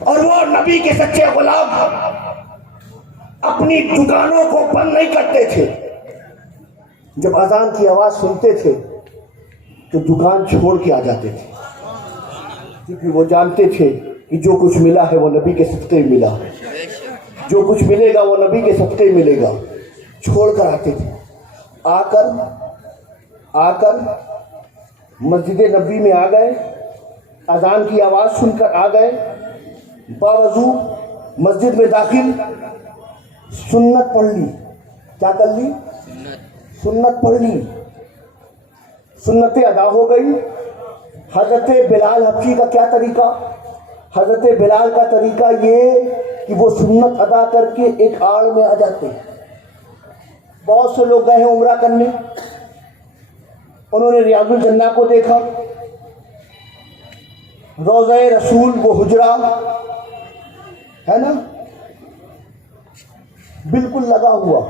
اور وہ نبی کے سچے غلام اپنی دکانوں کو بند نہیں کرتے تھے، جب اذان کی آواز سنتے تھے تو دکان چھوڑ کے آ جاتے تھے، کیونکہ وہ جانتے تھے کہ جو کچھ ملا ہے وہ نبی کے صدقے ملا، جو کچھ ملے گا وہ نبی کے صدقے ملے گا۔ چھوڑ کر آتے تھے، آ کر مسجد نبوی میں آ گئے، اذان کی آواز سن کر آ گئے، باوضو مسجد میں داخل، سنت پڑھ لی۔ کیا کر لی؟ سنت پڑھ لی، سنتیں ادا ہو گئی۔ حضرت بلال حبشی کا کیا طریقہ؟ حضرت بلال کا طریقہ یہ کہ وہ سنت ادا کر کے ایک آڑ میں آ جاتے ہیں۔ بہت سے لوگ گئے ہیں عمرہ کرنے، انہوں نے ریاض الجنہ کو دیکھا، روضہ رسول وہ حجرہ ہے نا بالکل لگا ہوا۔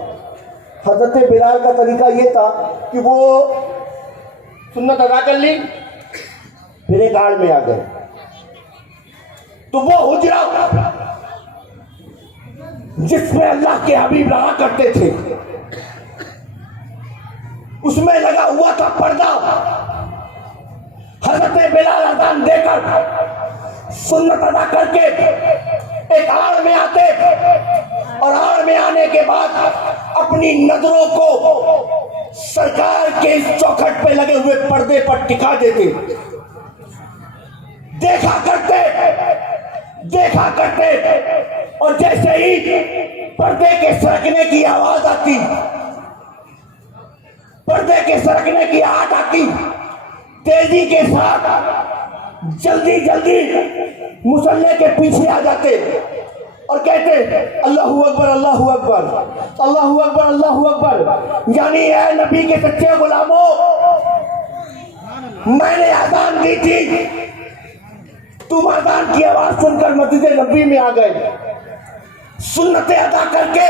حضرت بلال کا طریقہ یہ تھا کہ وہ سنت ادا کر لی، پھر ایک آڑ میں آ گئے، تو وہ حجرہ جس میں اللہ کے حبیب رہا کرتے تھے، اس میں لگا ہوا تھا پردہ۔ حضرت بلال اذان دے کر سنت ادا کر کے ایک آڑ میں آتے، اور آڑ میں آنے کے بعد اپنی نظروں کو سرکار کے اس چوکھٹ پہ لگے ہوئے پردے پر ٹکا دیتے، دیکھا کرتے، اور جیسے ہی پردے کے سرکنے کی آواز آتی، پردے کے سرکنے کی آواز آتی، تیزی کے ساتھ جلدی مصلی کے پیچھے آ جاتے اور کہتے اللہ اکبر اللہ اکبر اللہ اکبر اللہ اکبر، یعنی اے نبی کے سچے غلاموں، میں نے اذان دی تھی، تم اذان کی آواز سن کر مسجد نبوی میں آ گئے، سنتیں ادا کر کے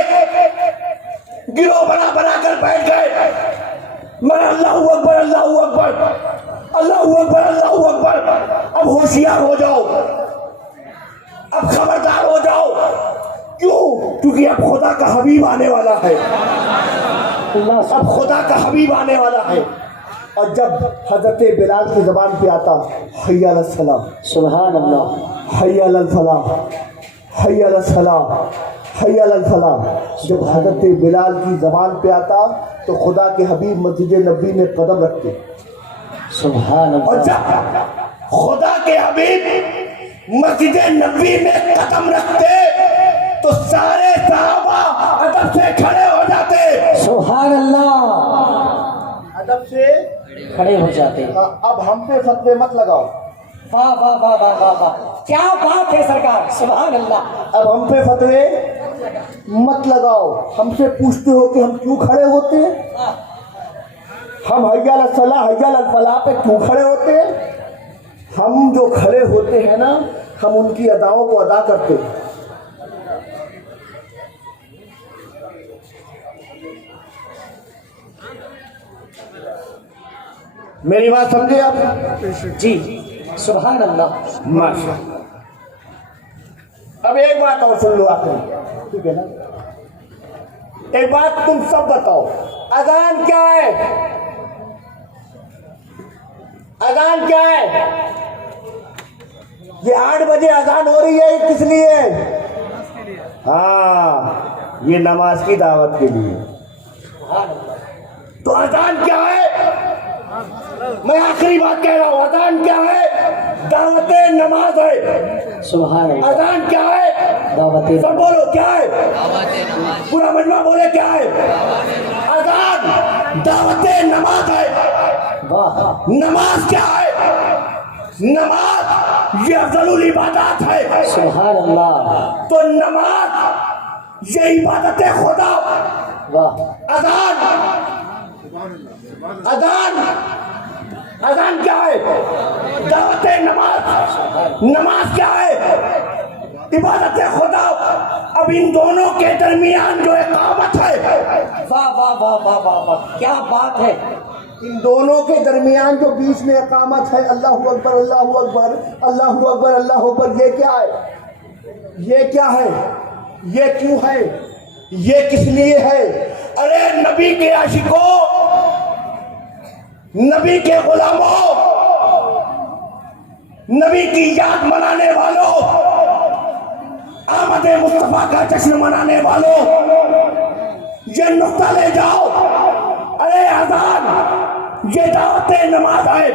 گروہ بنا کر بیٹھ گئے، میں اللہ اکبر اللہ اکبر اللہ اکبر اللہ اکبر۔ اب ہوشیار ہو جاؤ، اب خبردار ہو جاؤ، کیوں؟ کیونکہ اب خدا کا حبیب آنے والا ہے، اب خدا کا حبیب آنے والا ہے۔ اور جب حضرت بلال کی زبان پہ آتا حی علی الصلاۃ، سبحان اللہ، حی علی الفلاح، حی علی الصلاۃ، حی علی الفلاح، جب حضرت بلال کی زبان پہ آتا تو خدا کے حبیب مسجد نبوی میں قدم رکھتے، سبحان اللہ۔ اور جب خدا کے حبیب مسجد نبوی میں قدم رکھتے تو سارے صحابہ ادب سے کھڑے ہو جاتے، سبحان اللہ، ادب سے کھڑے ہو جاتے۔ اب ہم پہ فتوے مت لگاؤ، واہ واہ واہ واہ واہ واہ، کیا بات ہے سرکار، سبحان اللہ۔ اب ہم پہ فتوے مت لگاؤ، ہم سے پوچھتے ہو کہ ہم کیوں کھڑے ہوتے ہیں، ہم حی علی الصلاۃ حی علی الفلاح پہ کیوں کھڑے ہوتے ہیں؟ ہم جو کھڑے ہوتے ہیں نا، ہم ان کی اداؤں کو ادا کرتے ہیں۔ میری بات سمجھے آپ؟ جی سبحان اللہ، ماشاء اللہ۔ اب ایک بات اور سن لو آخری، ٹھیک ہے نا؟ ایک بات تم سب بتاؤ، اذان کیا ہے؟ اذان کیا ہے؟ یہ 8 بجے اذان ہو رہی ہے کس لیے؟ ہاں، یہ نماز کی دعوت کے لیے۔ تو اذان کیا ہے؟ میں آخری بات کہہ رہا ہوں، اذان کیا ہے؟ دعوت نماز ہے، سبحان اللہ۔ اذان کیا ہے؟ دعوت، سب بولو کیا ہے؟ پورا مجمع بولے کیا ہے؟ اذان دعوت نماز ہے۔ نماز کیا ہے؟ نماز یہ افضل العبادات ہے، سبحان اللہ۔ تو نماز یہ عبادت خدا، اذان اذان کیا ہے؟ دعوت نماز۔ نماز کیا ہے؟ عبادت خدا۔ اب ان دونوں کے درمیان جو اقامت ہے، واہ واہ واہ واہ واہ واہ، کیا بات ہے! ان دونوں کے درمیان جو بیچ میں اقامت ہے، اللہ اکبر اللہ اکبر اللہ اکبر اللہ اکبر، یہ کیا ہے؟ یہ کیا ہے؟ یہ کیوں ہے؟ یہ کس لیے ہے؟ ارے نبی کے عاشقوں، نبی کے غلاموں، نبی کی یاد منانے والوں، آمد مصطفیٰ کا جشن منانے والوں، یہ نقطہ لے جاؤ۔ ارے اذان یہ دعوت نماز ہے،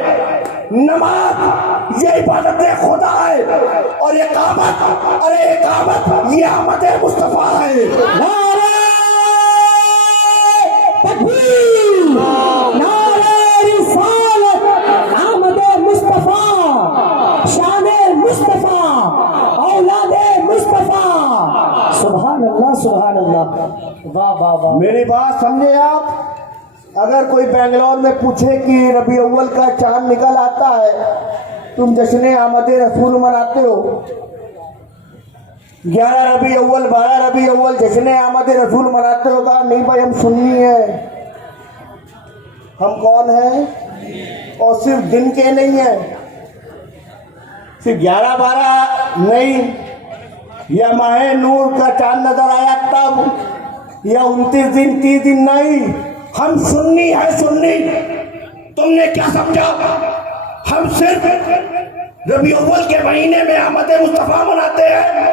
نماز یہ عبادت خدا ہے، اور اقامت، ارے اقامت یہ آمد مصطفیٰ ہے۔ نعرہ تکبیر، نعرہ رسالت، آمد مصطفیٰ، شان مصطفیٰ، اولاد مصطفیٰ۔ سبحان اللہ، سبحان اللہ، واہ واہ واہ۔ میری بات سمجھے آپ؟ اگر کوئی بنگلور میں پوچھے کہ ربیع اول کا چاند نکل آتا ہے، تم جشن آمد رسول مناتے ہو، 11 ربیع اول 12 ربیع اول جشن آمد رسول مناتے ہو؟ کہا نہیں بھائی، ہم سنی ہیں۔ ہم کون ہیں؟ اور صرف دن کے نہیں ہیں، صرف 11 12 نہیں، یا ماہ نور کا چاند نظر آیا تب، یا 29 دن 30 دن نہیں، ہم سنی ہے۔ سنی تم نے کیا سمجھا؟ ہم صرف ربیع اول کے مہینے میں آمد مصطفیٰ مناتے ہیں،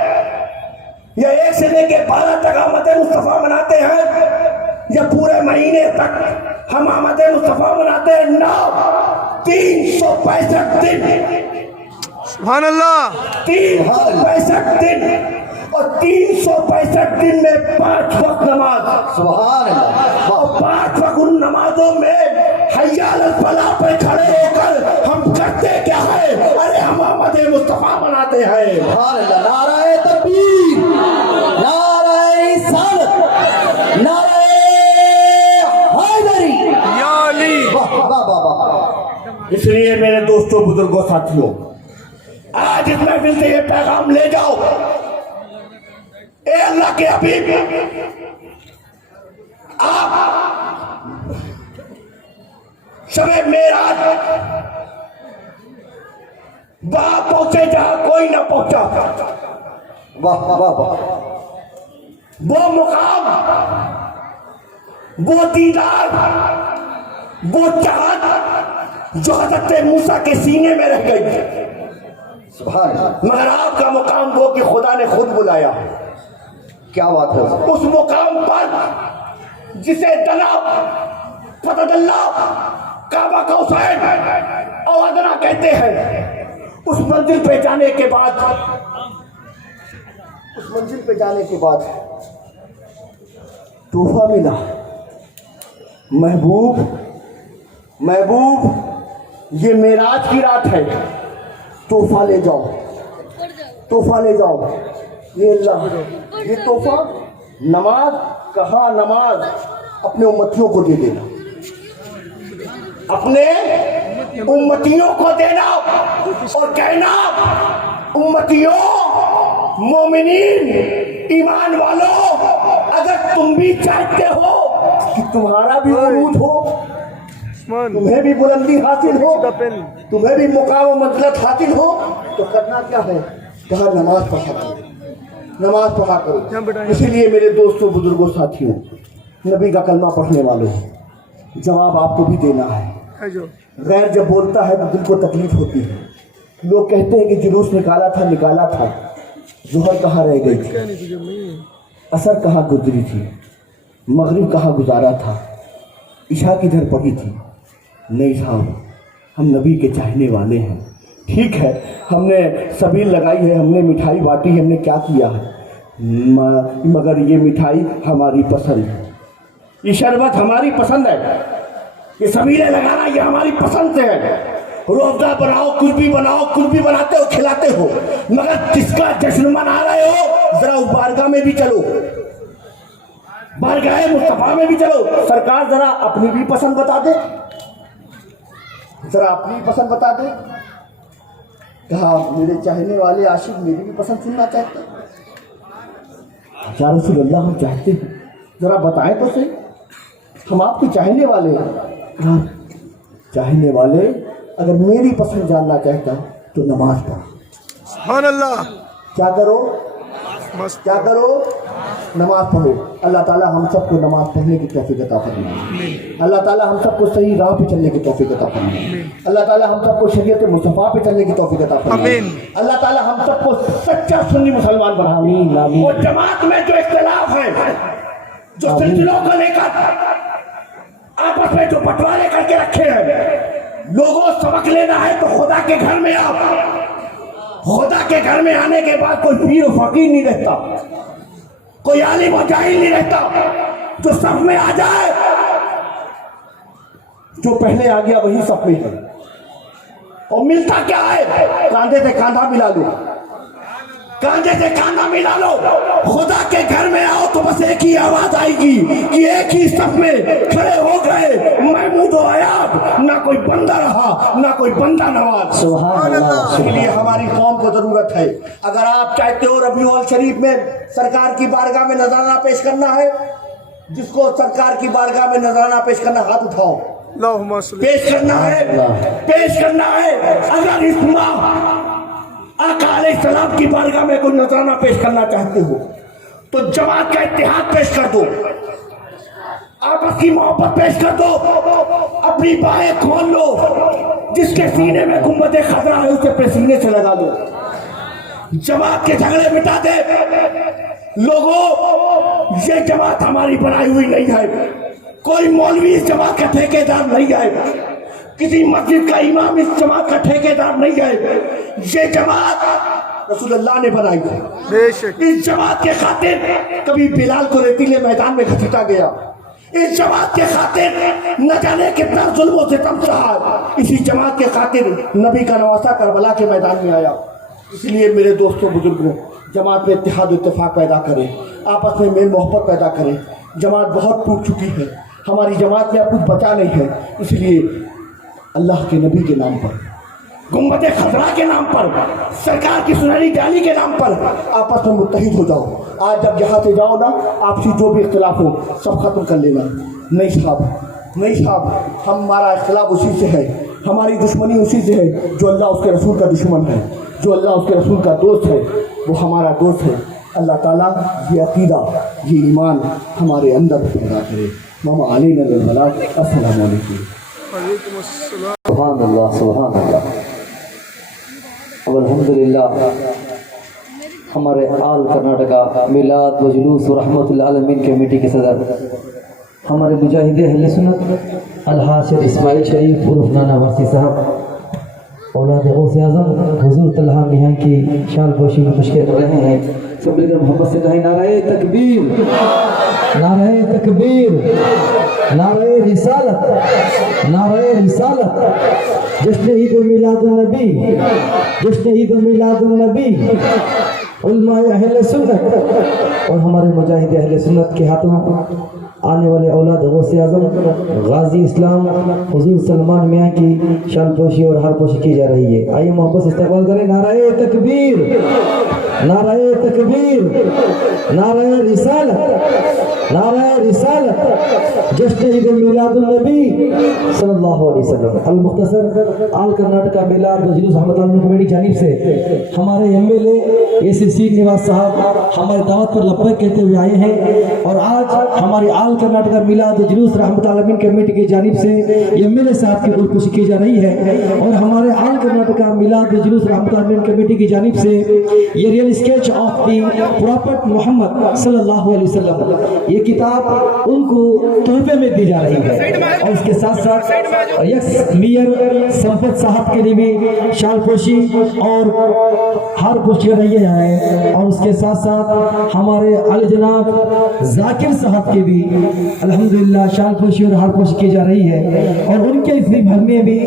یا 1 سے لے کے 12 تک آمد مصطفیٰ مناتے ہیں، یا پورے مہینے تک ہم آمد مصطفیٰ مناتے ہیں؟ نہ، 365 دن، سبحان اللہ، 365 دن، اور 365 دن میں 5 وقت نماز، سبحان اللہ، اور 5 وقت ان نمازوں میں حی علی الفلاح پہ کھڑے ہو کر ہم کرتے کیا ہے؟ ارے ہم آمد مصطفیٰ مناتے ہیں۔ سبحان اللہ۔ نعرہ تکبیر، نعرہ رسالت، نعرہ حیدری، یا علی۔ واہ واہ واہ واہ۔ اس لیے میرے دوستوں، بزرگوں، ساتھیوں، آج اس محفل سے یہ پیغام لے جاؤ، اے اللہ کے حبیب، آپ شب معراج وہاں پہنچے جہاں کوئی نہ پہنچا، واہ واہ واہ۔ وہ مقام، وہ دیدار، وہ چاہت جو حضرت موسیٰ کے سینے میں رہ گئی، سبحان اللہ، مگر آپ کا مقام وہ کہ خدا نے خود بلایا۔ کیا بات ہے۔ اس مقام پر جسے دنا فتح اللہ کعبہ کا حسین اور ادنا کہتے ہیں، اس منزل پہ جانے کے بعد، اس منزل پہ جانے کے بعد تحفہ ملا، محبوب، محبوب یہ معراج کی رات ہے، تحفہ لے جاؤ، تحفہ لے جاؤ۔ یہ اللہ، یہ تحفہ نماز، کہاں نماز اپنے امتیوں کو دے دینا، اپنے امتیوں کو دینا، اور کہنا امتیوں، مومنین، ایمان والوں، اگر تم بھی چاہتے ہو کہ تمہارا بھی عروج ہو، تمہیں بھی بلندی حاصل ہو، تمہیں بھی مقام و منزلت حاصل ہو، تو کرنا کیا ہے؟ کہا نماز پڑھا کرو، نماز پڑھا کرو۔ اسی لیے میرے دوستوں، بزرگوں، ساتھیوں، نبی کا کلمہ پڑھنے والوں، جواب آپ کو بھی دینا ہے۔ غیر جب بولتا ہے تو دل کو تکلیف ہوتی ہے۔ لوگ کہتے ہیں کہ جلوس نکالا تھا، نکالا تھا، ظہر کہاں رہ گئی تھی، عصر کہاں گزری تھی، مغرب کہاں گزارا تھا، عشاء کدھر پڑھی تھی؟ نہیں صاحب، ہم نبی کے چاہنے والے ہیں۔ ٹھیک ہے، ہم نے سبیل لگائی ہے، ہم نے مٹھائی بانٹی ہے، ہم نے کیا کیا ہے، مگر یہ مٹھائی ہماری پسند ہے، یہ شربت ہماری پسند ہے، یہ سبیلیں لگانا یہ ہماری پسند سے ہے۔ روزہ بناؤ، کچھ بھی بناؤ، کچھ بھی بناتے ہو، کھلاتے ہو، مگر جس کا جشن منا رہے ہو ذرا اس بارگاہ میں بھی چلو، بارگاہ مصطفیٰ میں بھی چلو۔ سرکار ذرا اپنی بھی پسند بتا دے، ذرا اپنی پسند بتا دے۔ کہا میرے چاہنے والے عاشق میری بھی پسند سننا چاہتے ہیں۔ یا رسول اللہ، ہم چاہتے ہیں، ذرا بتائیں تو صحیح، ہم آپ کے چاہنے والے ہیں۔ کہا چاہنے والے اگر میری پسند جاننا چاہتا تو نماز پڑھ، سبحان اللہ، क्या करो, मस्त क्या करो, नमाज पढ़ो। अल्लाह ताला हम सबको नमाज पढ़ने की तौफीक अता फरमाए। अल्लाह ताला हम सबको सही राह पे चलने की तौफीक अता फरमाए। अल्लाह ताला हम सबको शरीयत मुस्तफा पे चलने की तौफीक अता फरमाए। अल्लाह ताला हम सबको सच्चा सुन्नी मुसलमान बनाए। और जमात में जो इख्तिलाफ है, जो सिलसिलों को लेकर आपस में जो बंटवारे करके रखे हैं, लोगों सबक लेना है तो खुदा के घर में आओ। खुदा के घर में आने के बाद कोई पीर फकीर नहीं रहता, कोई आलिम और जाहिल नहीं रहता। जो सब में आ जाए, जो पहले आ गया वही सब में है। और मिलता क्या है, कांधे से कांधा मिला लो, कांधे से कांधा मिला लो। खुदा के घर में आओ तो बस एक ही आवाज आएगी कि एक ही सब में खड़े हो गए महमूद और अयाब। ना कोई बंदा रहा, ना कोई बंदा नवाज। सुभान अल्लाह। इसलिए हमारी कौम को जरूरत है, अगर आप चाहते हो रबीउल शरीफ में सरकार की बारगाह में नजराना पेश करना है, जिसको सरकार की बारगाह में नजराना पेश करना, हाथ उठाओ। पेश करना है, पेश करना है। अगर इस माह आका अलैहिस्सलाम की बारगाह में कोई नजराना पेश करना चाहते हो तो जमात का इत्तेहाद पेश कर दो, आपस की मोहब्बत पेश कर दो, अपनी बाहें खोल लो। जिसके सीने में गुंबद खतरा है उसे अपने सीने से लगा दो। जमात के झगड़े मिटा दे। लोगों, ये जमात हमारी बनाई हुई नहीं है, कोई मौलवी इस जमात का ठेकेदार नहीं है, किसी मस्जिद का इमाम इस जमात का ठेकेदार नहीं है। ये जमात रसूलुल्लाह ने बनाई है। इस जमात के खातिर कभी बिलाल को रेतीले मैदान में घसीटा गया, इस जमात के खातिर न जाने कितना जुल्म से सितम सहा। इसी जमात के खातिर नबी का नवासा करबला के मैदान में आया। इसलिए मेरे दोस्तों बुजुर्गों, जमात में इत्तेहाद और इत्तेफाक पैदा करें, आपस में मेल मोहब्बत पैदा करें। जमात बहुत टूट चुकी है, हमारी जमात में अब कुछ बचा नहीं है। इसलिए अल्लाह के नबी के नाम पर, गुम्बद खतरा के नाम पर, सरकार की सुनहरी जाली के नाम पर आपस में मुत्तहिद हो जाओ। आज जब यहाँ से जाओ ना, आपसी जो भी इख्तिलाफ हो सब खत्म कर लेना। नहीं साहब, नहीं साहब, हमारा इख्तिलाफ उसी से है, हमारी दुश्मनी उसी से है जो अल्लाह उसके रसूल का दुश्मन है, जो अल्लाह उसके रसूल का दोस्त है वो हमारा दोस्त है। अल्लाह ताला ये अकीदा, ये ईमान हमारे अंदर पैदा करे। मामा अलैना बिल बलाग। अस्सलाम वालेकुम। सुभान अल्लाह, सुभान अल्लाह। अब अल्हम्दुलिल्लाह हमारे आल कर्नाटका मिलाद व जुलूस व रहमतुल आलमीन कमेटी के सदर हमारे मुजाहिद अहले सुन्नत अलहाज इस्माइल शरीफ उर्फ नाना वर्सी साहब औलाद गौसे आज़म हुजूर तल्हा मियां की शाल पोशी में मुश्किल कर रहे हैं। सब मिलकर मोहब्बत से कहें नारे तकबीर, नारे तकबीर, नारे रिसालत, नारे रिसालत। जश्न ईद मिलादुन नबी, जश्न ईद मिलादुन नबी, उलमाए अहले सुन्नत और हमारे मुजाहिद अहले सुन्नत के हाथों आने वाले औलाद गौसे आज़म गाजी इस्लाम हुजूर सलमान मियां की शाल पोशी और हार पोशी की जा रही है। आइए मोहब्बत से इस्तकबाल करें। नारे तकबीर, नारे तकबीर, नारे रिसालत, नारे रिसालत। जश्न ईद मिलादुन नबी सल्लल्लाहु अलैहि वसल्लम। अल मुख्तसर आल कर्नाटका मिलाद व जुलूस रहमत आलमीन कमेटी की जानिब से हमारे एमएलए एसीसी निवास साहब हमारी दावत पर लब्बैक कहते हुए आए हैं। और आज हमारी आल कर्नाटका मिलाद व जुलूस रहमत आलमीन कमेटी की जानिब से एमएलए साहब की खुदकुशी की जा रही है। और हमारे आल कर्नाटका मिलाद व जुलूस रहमत आलमीन कमेटी की जानिब से ये real sketch of the prophet Muhammad सल्लल्लाहु अलैहि वसल्लम, ये किताब उनको तोहफे में दी जा रही है। और इसके साथ साथ यक्स मियर संपत साहब के लिए भी शाल पोशी और हार पोशी रही है। और उसके साथ साथ हमारे अल जनाब जाकिर साहब के भी अल्हम्दुलिल्लाह शाल पोशी और हार पोशी की जा रही है। और उनके इसी भर में भी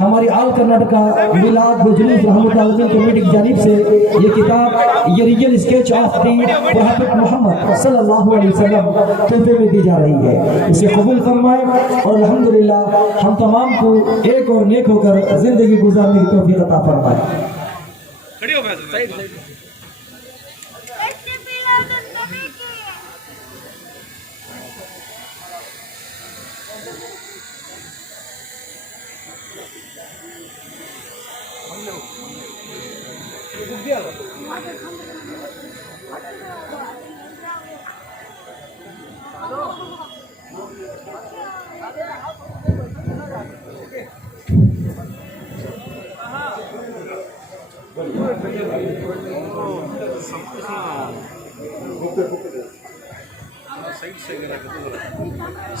हमारी आल कर्नाटका मिलाद व जुलूस रहमत आलमीन कमेटी की जानिब से ये किताब, ये real sketch of the prophet Muhammad सल्लल्लाहु अलैहि वसल्लम तोहफे में दी जा रही है। इसे कबूल फरमाएं और अल्हम्दुलिल्लाह हम तमाम को एक और नेक होकर जिंदगी गुजारने की तौफीक अता फरमाएं। हम लोग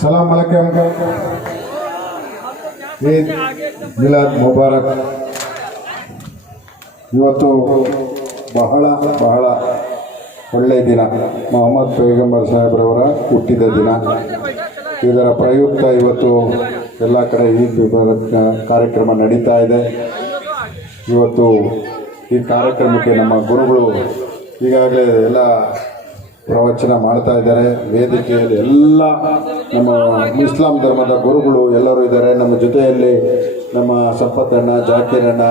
ಸಲಾಂ ಅಲೈಕುಂ. ಈದ್ ಮಿಲಾದ್ ಮುಬಾರಕ್. ಇವತ್ತು ಬಹಳ ಬಹಳ ಒಳ್ಳೆಯ ದಿನ, ಮೊಹಮ್ಮದ್ ಪೈಗಂಬರ್ ಸಾಹೇಬ್ರವರ ಹುಟ್ಟಿದ ದಿನ. ಇದರ ಪ್ರಯುಕ್ತ ಇವತ್ತು ಎಲ್ಲ ಕಡೆ ಈದ್ ಮುಬಾರಕ್ ಕಾರ್ಯಕ್ರಮ ನಡೀತಾ ಇದೆ. ಇವತ್ತು ಈ ಕಾರ್ಯಕ್ರಮಕ್ಕೆ ನಮ್ಮ ಗುರುಗಳು ಈಗಾಗಲೇ ಎಲ್ಲ ಪ್ರವಚನ ಮಾಡ್ತಾ ಇದ್ದಾರೆ. ವೇದಿಕೆಯಲ್ಲಿ ಎಲ್ಲ ನಮ್ಮ ಇಸ್ಲಾಂ ಧರ್ಮದ ಗುರುಗಳು ಎಲ್ಲರೂ ಇದ್ದಾರೆ. ನಮ್ಮ ಜೊತೆಯಲ್ಲಿ ನಮ್ಮ ಸಂಪತ್ತಣ್ಣ, ಜಾಕೀರಣ್ಣ,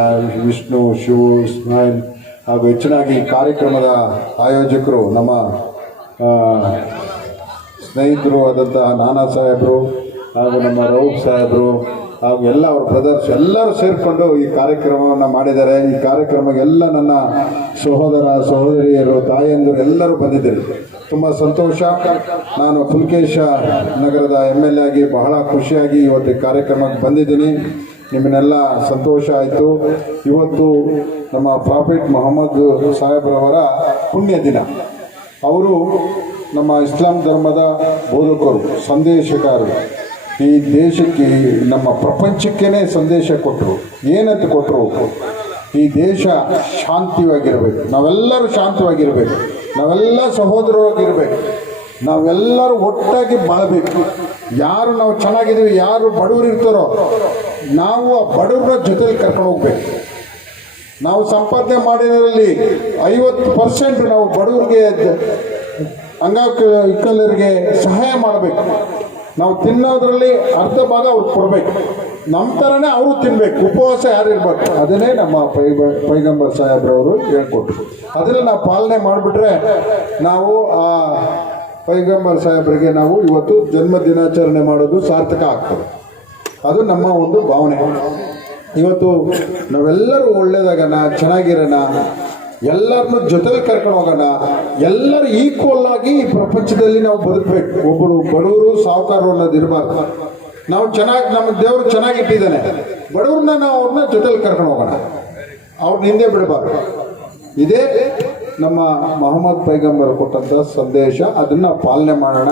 ವಿಷ್ಣು, ಶಿವು, ಇಸ್ಮಾಯಿಲ್ ಹಾಗೂ ಹೆಚ್ಚಿನಾಗಿ ಕಾರ್ಯಕ್ರಮದ ಆಯೋಜಕರು ನಮ್ಮ ಸ್ನೇಹಿತರು ಆದಂತಹ ನಾನಾ ಸಾಹೇಬರು ಹಾಗೂ ನಮ್ಮ ರೌಫ್ ಸಾಹೇಬರು ಹಾಗೂ ಎಲ್ಲ ಅವ್ರ ಬ್ರದರ್ಸ್ ಎಲ್ಲರೂ ಸೇರಿಕೊಂಡು ಈ ಕಾರ್ಯಕ್ರಮವನ್ನು ಮಾಡಿದ್ದಾರೆ. ಈ ಕಾರ್ಯಕ್ರಮಕ್ಕೆ ಎಲ್ಲ ನನ್ನ ಸಹೋದರ ಸಹೋದರಿಯರು, ತಾಯಂದಿರು ಎಲ್ಲರೂ ಬಂದಿದ್ದಾರೆ. ತುಂಬ ಸಂತೋಷ. ನಾನು ಪುಲ್ಕೇಶ ನಗರದ MLA ಆಗಿ ಬಹಳ ಖುಷಿಯಾಗಿ ಇವತ್ತು ಈ ಕಾರ್ಯಕ್ರಮಕ್ಕೆ ಬಂದಿದ್ದೀನಿ. ನಿಮ್ಮನ್ನೆಲ್ಲ ಸಂತೋಷ ಆಯಿತು. ಇವತ್ತು ನಮ್ಮ ಪ್ರಾಫಿಟ್ ಮೊಹಮ್ಮದ್ ಸಾಹೇಬ್ರವರ ಪುಣ್ಯ ದಿನ. ಅವರು ನಮ್ಮ ಇಸ್ಲಾಂ ಧರ್ಮದ ಬೋಧಕರು, ಸಂದೇಶಕಾರರು. ಈ ದೇಶಕ್ಕೆ, ನಮ್ಮ ಪ್ರಪಂಚಕ್ಕೇ ಸಂದೇಶ ಕೊಟ್ಟರು. ಏನಂತ ಕೊಟ್ಟರು? ಈ ದೇಶ ಶಾಂತಿಯಾಗಿರಬೇಕು, ನಾವೆಲ್ಲರೂ ಶಾಂತವಾಗಿರಬೇಕು, ನಾವೆಲ್ಲ ಸಹೋದರರಾಗಿರಬೇಕು, ನಾವೆಲ್ಲರೂ ಒಟ್ಟಾಗಿ ಬಾಳಬೇಕು. ಯಾರು ನಾವು ಚೆನ್ನಾಗಿದ್ದೀವಿ, ಯಾರು ಬಡವರು ಇರ್ತಾರೋ ನಾವು ಆ ಬಡವರ ಜೊತೆಲಿ ಕರ್ಕೊಂಡು ಹೋಗ್ಬೇಕು. ನಾವು ಸಂಪಾದನೆ ಮಾಡಿರೋದ್ರಲ್ಲಿ 50% ನಾವು ಬಡವರಿಗೆ, ಅಂಗವಿಕಲರಿಗೆ ಸಹಾಯ ಮಾಡಬೇಕು. ನಾವು ತಿನ್ನೋದ್ರಲ್ಲಿ ಅರ್ಧ ಭಾಗ ಅವ್ರಿಗೆ ಕೊಡಬೇಕು. ನಮ್ಮ ಥರನೇ ಅವರು ತಿನ್ನಬೇಕು. ಉಪವಾಸ ಯಾರು ಇರಬೇಕು, ಅದನ್ನೇ ನಮ್ಮ ಪೈಗಂಬರ್ ಸಾಹೇಬ್ರವರು ಹೇಳ್ಕೊಟ್ರು. ಅದನ್ನು ನಾವು ಪಾಲನೆ ಮಾಡಿಬಿಟ್ರೆ ನಾವು ಆ ಪೈಗಂಬರ್ ಸಾಹೇಬ್ರಿಗೆ ನಾವು ಇವತ್ತು ಜನ್ಮ ದಿನಾಚರಣೆ ಮಾಡೋದು ಸಾರ್ಥಕ ಆಗ್ತದೆ. ಅದು ನಮ್ಮ ಒಂದು ಭಾವನೆ. ಇವತ್ತು ನಾವೆಲ್ಲರೂ ಒಳ್ಳೇದಾಗೋಣ, ಚೆನ್ನಾಗಿರೋಣ, ಎಲ್ಲರನ್ನೂ ಜೊತೆಲಿ ಕರ್ಕೊಂಡು ಹೋಗೋಣ, ಎಲ್ಲರೂ ಈಕ್ವಲ್ ಆಗಿ ಈ ಪ್ರಪಂಚದಲ್ಲಿ ನಾವು ಬದುಕಬೇಕು. ಒಬ್ಬರು ಬಡವರು ಸಾಹುಕಾರರು ಅನ್ನೋದು ಇರಬಾರ್ದು. ನಾವು ಚೆನ್ನಾಗಿ, ನಮ್ಮ ದೇವರು ಚೆನ್ನಾಗಿಟ್ಟಿದ್ದಾನೆ, ಬಡವ್ರನ್ನ ನಾವು ಅವ್ರನ್ನ ಜೊತೆಲಿ ಕರ್ಕೊಂಡು ಹೋಗೋಣ, ಅವ್ರನ್ನ ಹಿಂದೆ ಬಿಡಬಾರ್ದು. ಇದೇ ನಮ್ಮ ಮೊಹಮ್ಮದ್ ಪೈಗಂಬರ್ ಕೊಟ್ಟಂಥ ಸಂದೇಶ. ಅದನ್ನು ಪಾಲನೆ ಮಾಡೋಣ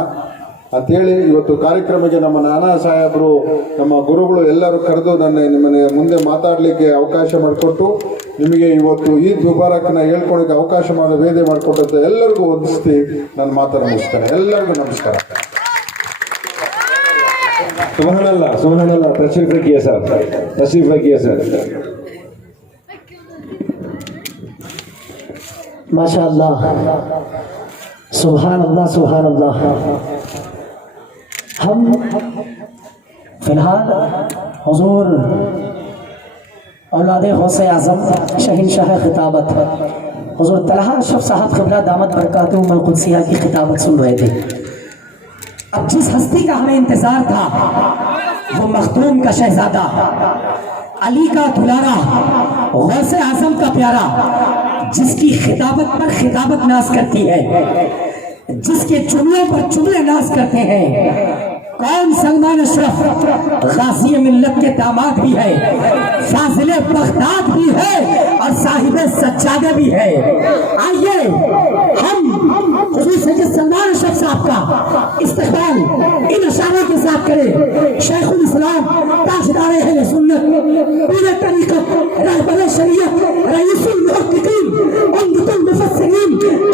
ಅಂಥೇಳಿ ಇವತ್ತು ಕಾರ್ಯಕ್ರಮಕ್ಕೆ ನಮ್ಮ ನಾನಾ ಸಾಹೇಬರು, ನಮ್ಮ ಗುರುಗಳು ಎಲ್ಲರೂ ಕರೆದು ನಿಮ್ಮನೆ ಮುಂದೆ ಮಾತಾಡಲಿಕ್ಕೆ ಅವಕಾಶ ಮಾಡಿಕೊಟ್ಟು, ನಿಮಗೆ ಇವತ್ತು ಈದ್ ಮುಬಾರಕ್ನ ಹೇಳ್ಕೊಳಕ್ಕೆ ಅವಕಾಶ ಮಾಡೋ ವೇದಿಕೆ ಮಾಡಿಕೊಟ್ಟಂಥ ಎಲ್ಲರಿಗೂ ವಂದಿಸ್ತಿ ನನ್ನ ಮಾತನ್ನು ಮುಗಿಸ್ತೇನೆ. ಎಲ್ಲರಿಗೂ ನಮಸ್ಕಾರ. सुबहानल्लाह, सुबहानल्लाह. तशरीफ रखिए सर, तशरीफ रखिए सर. माशाअल्लाह, सुभान अल्लाह, सुभान अल्लाह. हम फिलहाल हुजूर औलाद गौसे आज़म शहंशाह खिताबत हुजूर तलहा अशरफ साहब क़िबला दामत बरकातुहुम अल-क़ुद्सिया की खिताबत सुन रहे थे. अब जिस हस्ती का हमें इंतजार था, वो मखदूम का शहजादा, अली का दुलारा, गौसे आज़म का प्यारा, जिसकी खिताबत पर खिताबत नाज करती है, जिसके जुमलों पर जुमले नाज करते हैं. कौन सलमान अशरफ गाज़ी मिल्लत के दामाद भी है, फाजिले बगदाद भी है और साहिबे सज्जादे भी है. आइए हम हुजूर सैयद सलमान अशरफ साहब का इस्तकबाल इन अशारों के साथ करें. शेखुल इस्लाम, ताजदार अहले सुन्नत, पीरे तरीक़त, रहबर शरीयत, रईसुल मुहक्किकीन, उम्दतुल मुफस्सिरीन,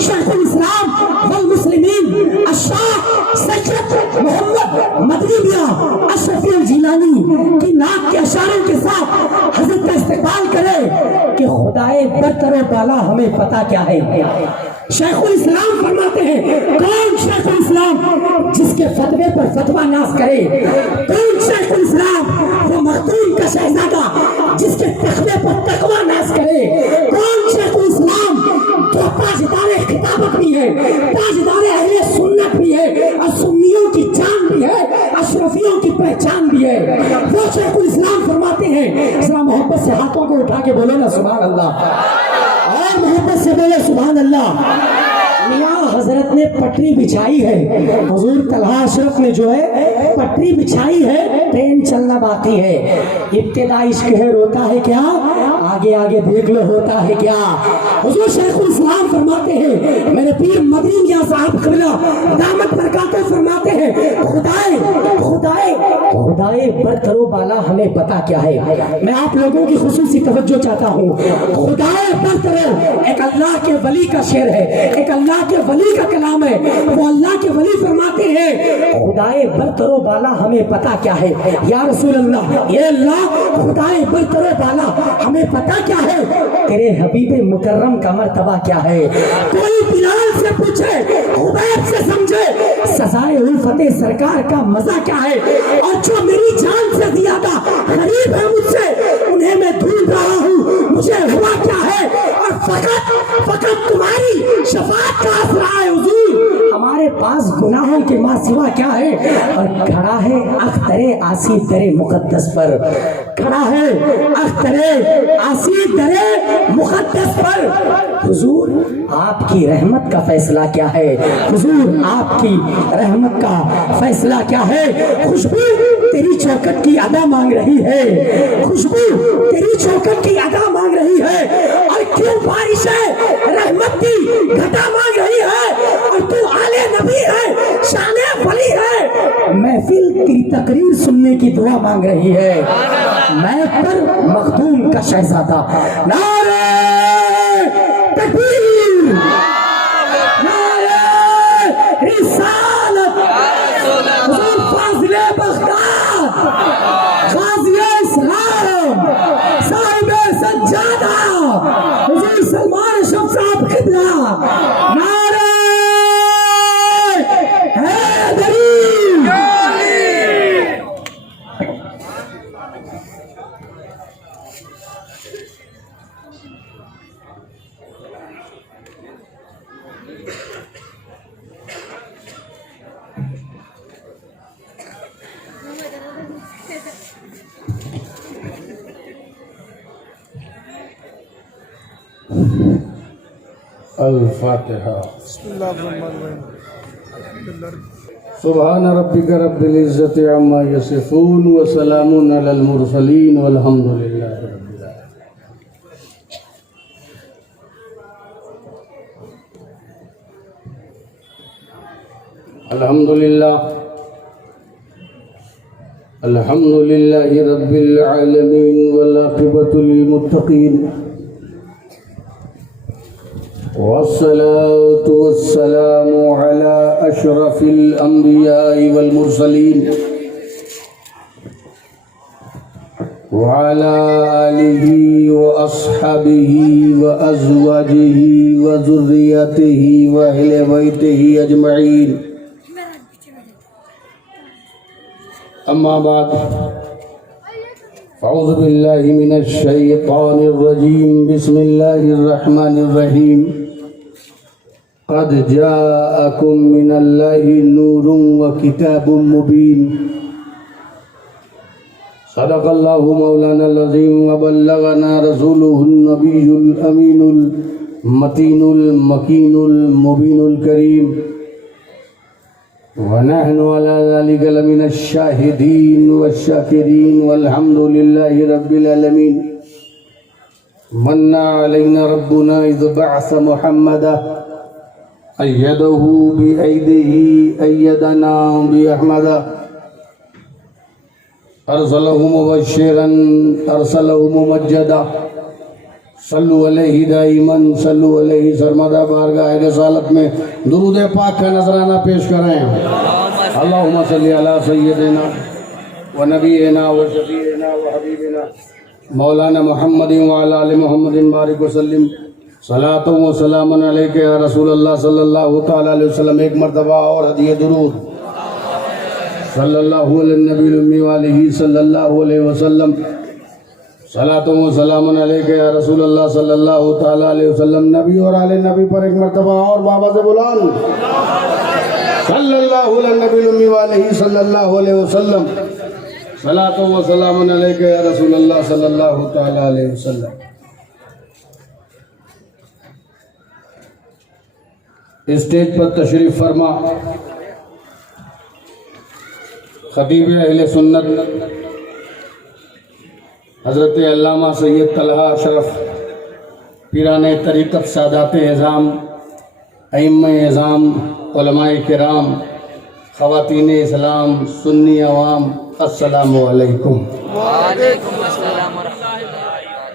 शेखुल इस्लाम वल मुस्लिमीन, अशराफ सैयद मोहम्मद मदनी मियां अशरफी जिलानी की नाक के अशारों के साथ हजरत का इस्तकबाल करे कि खुदाए बरतर बाला हमें पता क्या है. शेखुल इस्लाम फरमाते हैं, कौन शेखुल इस्लाम जिसके फतवे पर फतवा नाज करे? कौन शेखुल इस्लाम? वो मखदूम का शहजादा जिसके तख्ते पर तकवा नाज करे. कौन शेखुल इस्लाम जो ताजदार खिताबत भी है, ताजदार अहले सुन्नत भी है, और सुन्नियों की जान भी है, अशरफियों की पहचान भी है. वो शेखुल इस्लाम फरमाते हैं, जरा मोहब्बत से हाथों को उठा के बोलो ना सुभान अल्लाह, और मोहब्बत से बोले सुभान अल्लाह. मियाँ हजरत ने पटरी बिछाई है, हुजूर तलहा अशरफ ने जो है पटरी बिछाई है, ट्रेन चलना बाकी है. इब्तिदा इश्क है, रोता है क्या? आगे आगे देख लो होता है क्या। हुजूर शेखुल इस्लाम फरमाते हैं, मेरे पीर मदनी मियां साहब क़िबला दामत बरकातहू फरमाते हैं, खुदाए खुदाए खुदाए बरतरो बाला हमें पता क्या है। मैं आप लोगों की खुसूसी तवज्जो चाहता हूँ। खुदाए बरतरो एक अल्लाह के वली का शेर है, एक अल्लाह के वली का कलाम है। वो अल्लाह के वली फरमाते हैं, खुदाए बरतरो बाला हमें पता क्या है। या रसूल अल्लाह, ये अल्लाह खुदाए बरतरो बाला हमें पता क्या है, तेरे हबीब मुकर्रम का मर्तबा क्या है। कोई बिलाल से पूछे, हुबैब से समझे, सजाए उल्फते सरकार का मजा क्या है। और जो मेरी जान से ज्यादा गरीब है मुझसे, उन्हें मैं ढूंढ रहा हूँ, मुझे हुआ क्या है। और फकत तुम्हारी शफाअत का आसरा है हुजूर, हमारे पास गुनाहों के माँ सिवा क्या है। और खड़ा है अख्तरे आसी दरे मुकद्दस पर, खड़ा है अख्तरे आसी दरे मुकद्दस पर। हुजूर आपकी रहमत का फैसला क्या है, हुजूर आपकी रहमत का फैसला क्या है। खुशबू तेरी चौखट की अदा मांग रही है, खुशबू तेरी चौखट की अदा मांग रही है। और क्यों बारिश है रहमत की घटा मांग रही है। और तू आले नबी है, शाने वली है, महफिल तेरी तकरीर सुनने की दुआ मांग रही है। मैं पर मखदूम का शहजादा, नारे तकबीर, नारे रिसालत, हुजूर फाज़िले बगदाद, गाज़िए इस्लाम, साहिबे सज्जादा, हुजूर सलमान अशरफ साहब क़िबला, नारे हैदरी। अल-फातिहा। सुभान रब्बिक रब्बिल इज्जति अम्मा यसिफून व सलामुन अलल मुरसलीन वल्हम्दुलिल्लाहि रब्बिल आलमीन। अल्हम्दुलिल्लाह अल्हम्दुलिल्लाहि रब्बिल आलमीन वल आक़िबतु लिल मुत्तक़ीन वस्सलातु वस्सलामु अला अशरफिल अंबियाइ वल मुरसलीन व अला आलिहि व अस्हाबिहि व अज़वाजिहि व ज़ुर्रियतिहि व अहले बैतिहि अजमईन। अम्मा बाद, अऊज़ु बिल्लाहि मिनश शैतानिर रजीम, बिस्मिल्लाहिर रहमानिर रहीम। क़द जाअकुम मिनल्लाहि नूरुन व किताबुम मुबीन। सदक़ल्लाहु मौलानाल अज़ीम व बल्लगना रसूलुहुन नबियुल अमीनुल मतीनुल मकीनुल मुबीनुल करीम। व नहनु अला ज़ालिका लमिनश शाहिदीन वश्शाकिरीन वल्हम्दुलिल्लाहि रब्बिल आलमीन। मन्ना अलैना रब्बुना इज़ बअस मुहम्मदन अय्यदहु बिअयदिही अय्यदना बिअहमदा अरसलहु मुबश्शिरन अरसलहु मुमज्जदा सल्लु अलैहि दाइमन सल्लु अलैहि सरमदा। बारगाह रसालत में दुरूद पाक का नजराना पेश करें। अल्लाहुम्मा सल्ली अला सय्यदिना व नबीना व शफीना व हबीबिना मौलाना मुहम्मदिन व अला आलि मुहम्मदिन बारिक व सल्लिम सलातो व सलामन अलैका या रसूल अल्लाह सल्लल्लाहु तआला अलैहि वसल्लम। एक मरतबा और हदिये दुरूद सल्लल्लाहु अलैहि नबी उम्मी व आलिहि सल्लल्लाहु अलैहि वसल्लम। सलातो व सलामन अलैका या रसूल अल्लाह सल्लल्लाहु तआला अलैहि वसल्लम। नबी और आले नबी पर एक मरतबा और बाबा से बुलान सल्लल्लाहु अलैहि नबी उम्मी व आलिहि सल्लल्लाहु अलैहि वसल्लम। सलातो व सलामन अलैका या रसूल अल्लाह सल्लल्लाहु तआला अलैहि वसल्लम। स्टेज पर तशरीफ फरमा खतीब अहले सुन्नत حضرت علامہ سید طلحہ اشرف پیران طریقت سادات اعظام ائمہ اعظام علماء کرام خواتین اسلام سنی عوام السلام علیکم۔ وعلیکم السلام ورحمۃ اللہ۔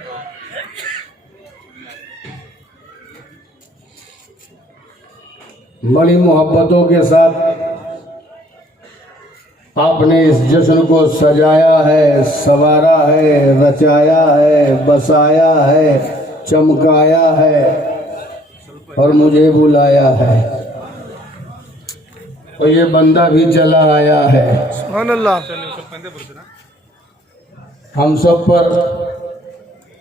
بڑی محبتوں کے ساتھ آپ نے اس جشن کو سجایا ہے، سنوارا ہے، رچایا ہے، بسایا ہے، چمکایا ہے اور مجھے بلایا ہے، اور یہ بندہ بھی چلا آیا ہے۔ سبحان اللہ۔ ہم سب پر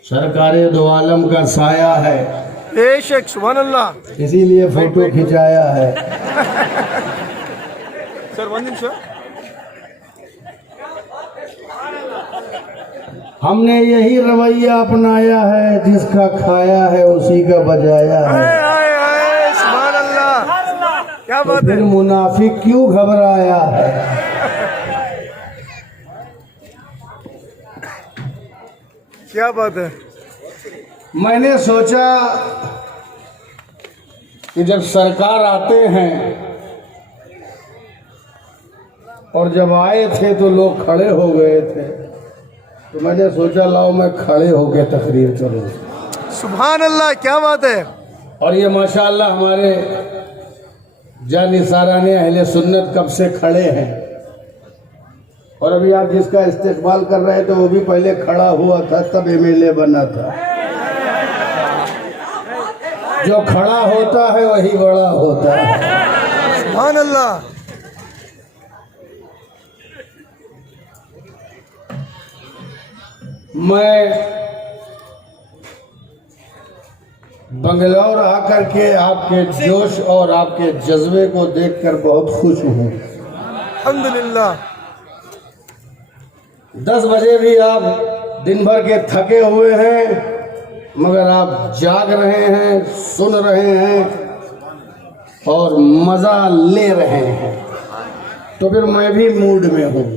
سرکار دو عالم کا سایہ ہے، بے شک سبحان اللہ۔ اسی لیے فوٹو کھنچایا ہے۔ ہم نے یہی رویہ اپنایا ہے، جس کا کھایا ہے اسی کا بجایا ہے۔ سبحان اللہ، کیا بات ہے۔ پھر منافق کیوں گھبرایا ہے؟ کیا بات ہے۔ میں نے سوچا کہ جب سرکار آتے ہیں، اور جب آئے تھے تو لوگ کھڑے ہو گئے تھے، تو میں نے سوچا لاؤ میں کھڑے ہو کے تقریر کروں۔ سبحان اللہ، کیا بات ہے۔ اور یہ ماشاءاللہ ہمارے جانثاران اہل سنت کب سے کھڑے ہیں، اور ابھی آپ جس کا استقبال کر رہے تھے وہ بھی پہلے کھڑا ہوا تھا، تب MLA بنا تھا۔ جو کھڑا ہوتا ہے وہی بڑا ہوتا ہے۔ سبحان اللہ۔ میں بنگلور آ کر کے آپ کے جوش اور آپ کے جذبے کو دیکھ کر بہت خوش ہوں۔ الحمدللہ۔ 10 بجے بھی آپ دن بھر کے تھکے ہوئے ہیں، مگر آپ جاگ رہے ہیں، سن رہے ہیں اور مزہ لے رہے ہیں، تو پھر میں بھی موڈ میں ہوں۔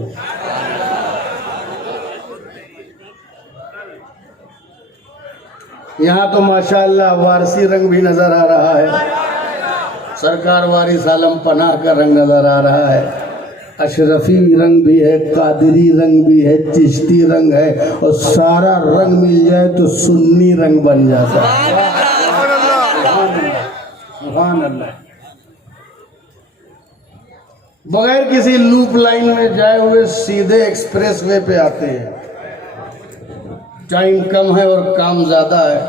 یہاں تو ماشاءاللہ وارثی رنگ بھی نظر آ رہا ہے، سرکار وارث عالم پناہ کا رنگ نظر آ رہا ہے، اشرفی رنگ بھی ہے، قادری رنگ بھی ہے، چشتی رنگ ہے، اور سارا رنگ مل جائے تو سنی رنگ بن جاتا ہے۔ سبحان اللہ۔ بغیر کسی لوپ لائن میں جائے ہوئے سیدھے ایکسپریس وے پہ آتے ہیں، ٹائم کم ہے اور کام زیادہ ہے۔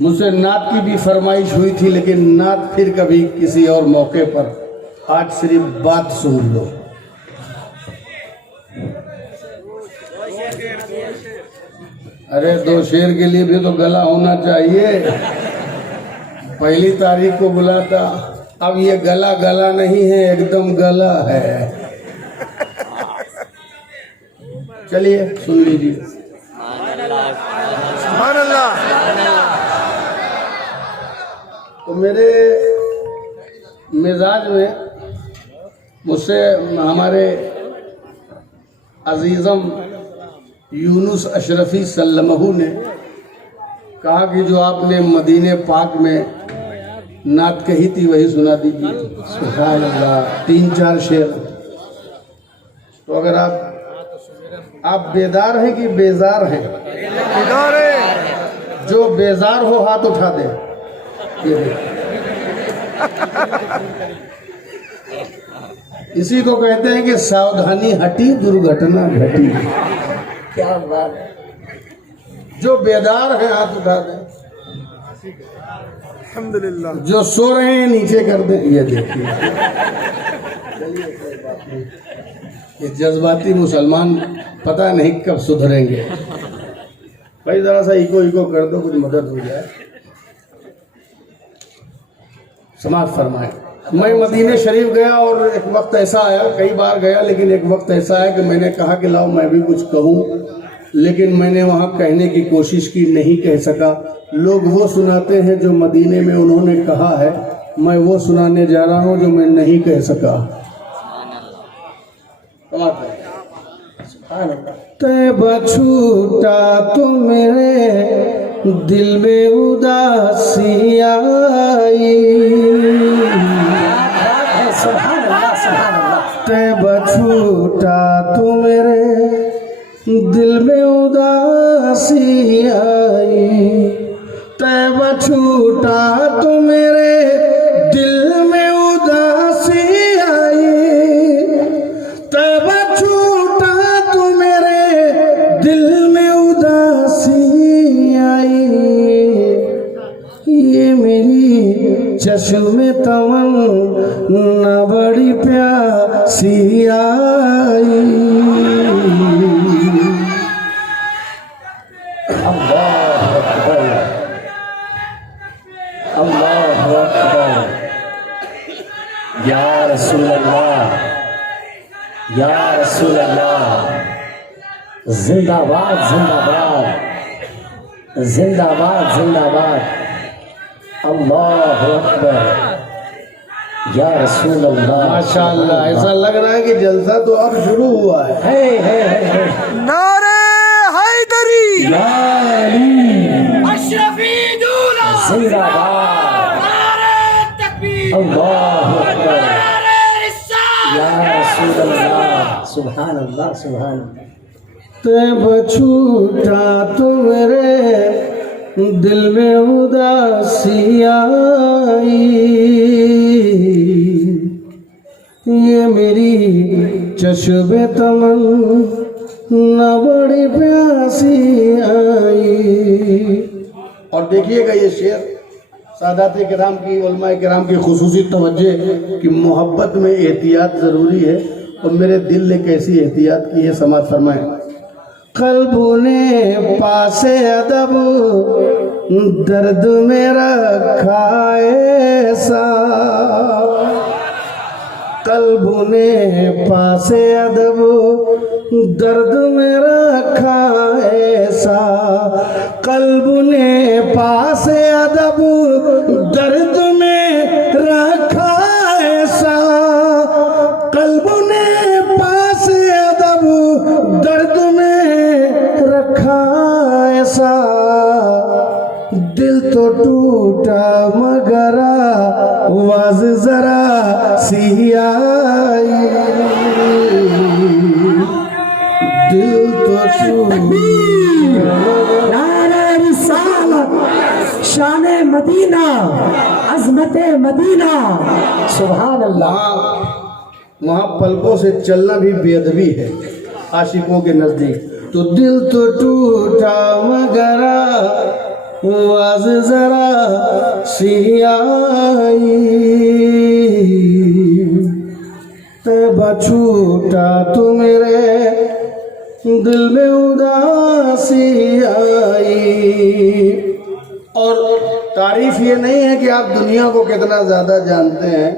مجھ سے نعت کی بھی فرمائش ہوئی تھی، لیکن نعت پھر کبھی کسی اور موقع پر، آج صرف بات سن لو۔ ارے 2 شعر کے لیے بھی تو گلا ہونا چاہیے۔ پہلی تاریخ کو بلاتا، اب یہ گلا گلا نہیں ہے، ایک دم گلا ہے۔ چلیے سن لیجیے۔ سبحان اللہ۔ تو میرے مزاج میں مجھ سے ہمارے عزیزم یونس اشرفی سلمہ نے کہا کہ جو آپ نے مدینہ پاک میں نعت کہی تھی وہی سنا دیجیے۔ سبحان اللہ، 3-4 شعر۔ تو اگر آپ بیدار ہیں کہ بیزار ہیں؟ بیدار ہے۔ جو بیزار ہو ہاتھ اٹھا دے۔ یہ دیکھ، اسی کو کہتے ہیں کہ ساودھانی ہٹی درگھٹنا گھٹی۔ کیا بات ہے۔ جو بیدار ہیں ہاتھ اٹھا دیں، الحمدللہ۔ جو سو رہے ہیں نیچے کر دیں۔ یہ دیکھیے، یہ جذباتی مسلمان پتہ نہیں کب سدھریں گے۔ بھائی ذرا سا ایکو کر دو، کچھ مدد ہو جائے۔ سماعت فرمائیں۔ میں مدینہ شریف گیا اور ایک وقت ایسا آیا، کئی بار گیا لیکن ایک وقت ایسا آیا کہ میں نے کہا کہ لاؤ میں بھی کچھ کہوں، لیکن میں نے وہاں کہنے کی کوشش کی، نہیں کہہ سکا۔ لوگ وہ سناتے ہیں جو مدینے میں انہوں نے کہا ہے، میں وہ سنانے جا رہا ہوں جو میں نہیں کہہ سکا۔ तैबा छूटा तो मेरे दिल में उदासी आई, तैबा छूटा तो मेरे दिल में उदासी आई, तैबा छूटा तो मेरे दिल में उदासी आई, तैबा छूटा तो मेरे दिल में उदासी आई, ये मेरी चश्मे तमन्ना बड़ी प्यासी आई। अल्लाहु अकबर। या रसूल अल्लाह, या रसूल अल्लाह, जिंदाबाद जिंदाबाद जिंदाबाद जिंदाबाद। अल्लाहु अकबर। या रसूल अल्लाह। माशाअल्लाह, ऐसा लग रहा है कि जलसा तो अब शुरू हुआ है। है। नारे हैदरी, या अली अशरफी दूल्हा, जिंदाबाद। अल्लाहु अकबर। या रसूल अल्लाह। सुभान अल्लाह सुभान अल्लाह। तैबा छूटा तो मेरे दिल में उदासी आई, ये मेरी चश्मे तमन्ना बड़ी प्यासी आई। और देखिएगा ये शेर सादात किराम की, उलमा किराम की खुसूसी तवज्जो कि मोहब्बत में एहतियात ज़रूरी है, और मेरे दिल ने कैसी एहतियात की है, समाज फरमाए। कल्बू ने पासे अदब दर्द में रखा ऐसा, कल्बू ने पासे अदब दर्द में रखा ऐसा, कल्बू ने पासे अदब दर्द में रखा ऐसा, कल्बू ने पासे अदब दर्द में रखा ऐसा, दिल तो टूटा मगर आवाज जरा सी आई, दिल तो नारे रिसालत, शान मदीना, अजमत मदीना। सुभान अल्लाह। वहाँ पलकों से चलना भी बेअदबी है आशिकों के नजदीक। तो दिल तो टूटा मगर आवाज जरा सी आई, तैबा छूटा तो मेरे दिल में उदासी आई। और तारीफ ये नहीं है कि आप दुनिया को कितना ज़्यादा जानते हैं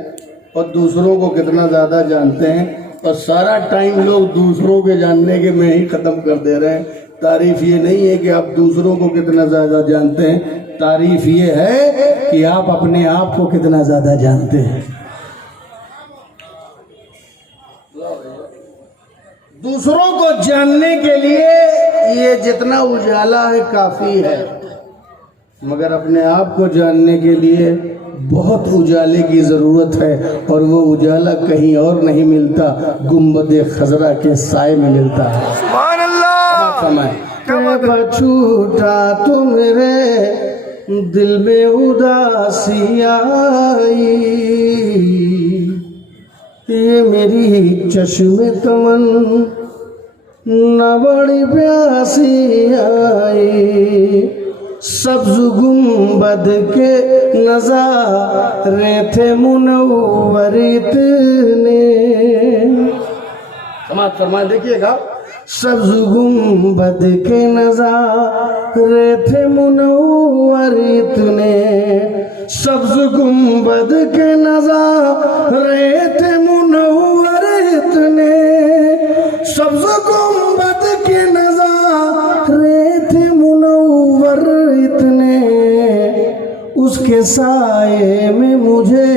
और दूसरों को कितना ज़्यादा जानते हैं, और सारा टाइम लोग दूसरों के जानने के में ही ख़त्म कर दे रहे हैं। तारीफ ये नहीं है कि आप दूसरों को कितना ज़्यादा जानते हैं, तारीफ ये है कि आप अपने आप को कितना ज़्यादा जानते हैं। दूसरों को जानने के लिए ये जितना उजाला है काफ़ी है, मगर अपने आप को जानने के लिए बहुत उजाले की ज़रूरत है, और वो उजाला कहीं और नहीं मिलता, गुंबद खजरा के साए में मिलता है। सुभान अल्लाह। समय छूटा तो मेरे दिल में उदासी आई, ये मेरी चश्मे तमन्ना बड़ी प्यासी आई, सब्ज गुंबद के नज़ारे थे मुनव्वर इतने। समाज फरमाए, देखिएगा, सब्ज गुंबद के नज़ारे थे मुनव्वर इतने, सब्ज गुंबद के नज़ारे थे मुनव्वर इतने, सब्ज गुंबद के नज़ारे थे मुनव्वर इतने, उसके साए में मुझे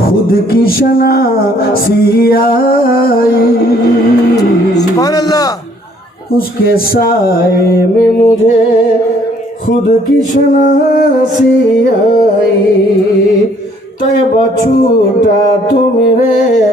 खुद की शनासी आई। सुभान अल्लाह। اس کے سائے میں مجھے خود کی شناسی آئی، طیبہ چھوٹا تو میرے